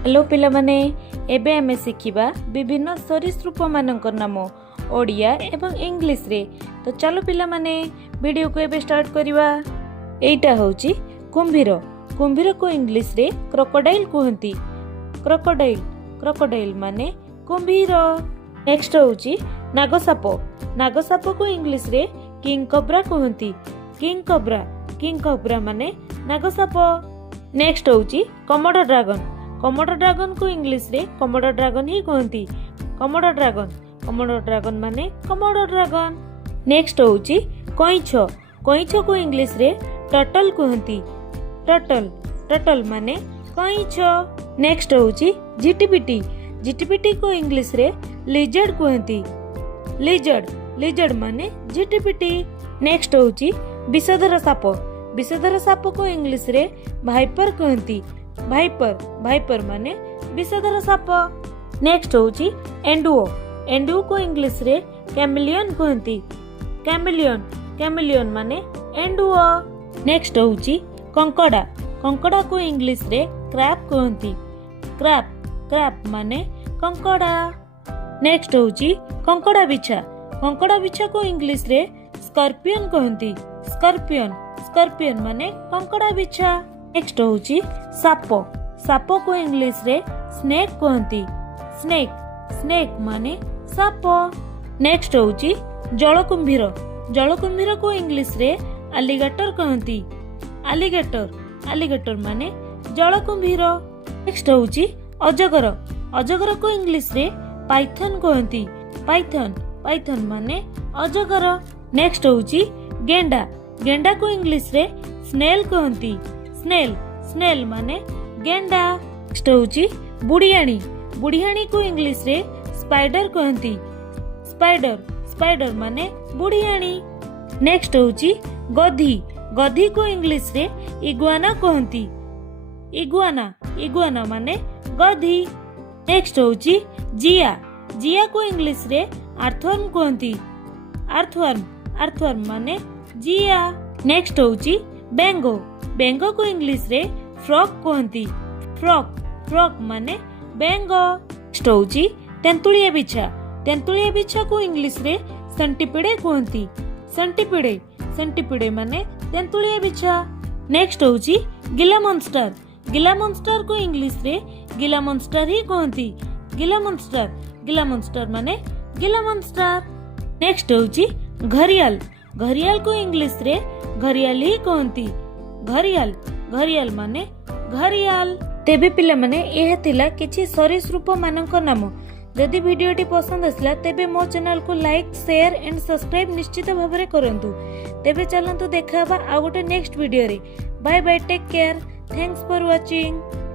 Hello पिला माने एबे हमें शिखिबा विभिन्न सरीसृप मानकर नाम ओडिया एवं इंग्लिश रे। तो चलो पिला माने वीडियो को एबे स्टार्ट करिवा। एइटा होची कुंभीर। कुंभीर को इंग्लिश रे क्रोकोडाइल कहंती। क्रोकोडाइल क्रोकोडाइल माने कुंभीर। नेक्स्ट होची नागसाप। नागसाप को इंग्लिश रे किंग कोब्रा कहंती। किंग कोब्रा किंग कोब्रा माने नागसाप। नेक्स्ट होची कमोडो ड्रैगन। कमोडो ड्रैगन को इंग्लिश रे कमोडो ड्रैगन ही कहती। कमोडो ड्रैगन माने कमोडो ड्रैगन। नेक्स्ट होची कइंछ। कइंछ को इंग्लिश रे टर्टल कहती। टर्टल माने कइंछ। नेक्स्ट होची झिटिपिटी। झिटिपिटी को इंग्लिश रे लिजर्ड कहती। लिजर्ड माने झिटिपिटी। नेक्स्ट होची विषधर साप। विषधर साप को इंग्लिश रे भाइपर कहती। भाइपर माने विषधर साप। नेक्स्ट होची एंडुओ। एंडुओ को इंग्लिश रे कैमेलियन कहती। कैमेलियन माने एंडुओ। नेक्स्ट होची कंकड़ा। कंकड़ा को इंग्लिश रे क्रैब कहती। क्रैब माने कंकड़ा। नेक्स्ट होची कंकड़ा बिछा। कंकड़ा बिछा को इंग्लिश रे स्कॉर्पियन कहती। स्कॉर्पियन माने कंकड़ा बिछा। नेक्स्ट होची साप। साप को इंग्लिश रे स्नेक कहती। स्नेक माने साप। नेक्स्ट होची जलकुंभीर। जलकुंभीर को इंग्लिश रे एलिगेटर कहती। एलिगेटर माने जलकुंभीर। नेक्स्ट होची अजगर। अजगर को इंग्लिश रे पाइथन कहती। पाइथन माने अजगर। नेक्स्ट होची गेंडा। गेंडा को इंग्लिश रे स्नेल कहती। स्नेल माने गेंडा। नेक्स्ट होची बुढ़ियाणी। बुढ़ियाणी को इंग्लिश रे स्पाइडर कहती। स्पाइडर माने बुढ़ियाणी। नेक्स्ट होची गधी। गधी को इंग्लिश रे इग्वाना कहती। इग्वाना माने गधी। नेक्स्ट होची जिया। जिया को इंग्लिश रे अर्थवर्म कहती। अर्थवर्म माने जिया। नेक्स्ट होची बेंगो। बेंगो को इंग्लिश रे फ्रॉक कहती। फ्रॉक माने बेंगो। नेक्स्ट होची तेंतुलिया बिछा। तेंतुलिया बिछा को इंग्लिश रे सेंटीपिडे कहती। सेंटीपिडे माने तेंतुलिया बिछा। नेक्स्ट होची गिला मॉन्स्टर। गिला मॉन्स्टर को इंग्लिश रे गिला मॉन्स्टर ही कहती। गिला मॉन्स्टर माने गिला मॉन्स्टर। नेक्स्ट होची घरियाल। घरियाल को इंग्लिश रे घरियाल ही कहती। घरियाल माने घरियाल। तेबे पिला माने यह थिला किछि सरीसृप मानक नाम। जदि वीडियोटी पसंद आसला तेबे मो चैनल को लाइक शेयर एंड सब्सक्राइब निश्चित भाबरे करंतु। तेबे चलंतु देखाबा आ गोटे नेक्स्ट वीडियो रे। Bye bye, take care, thanks for watching.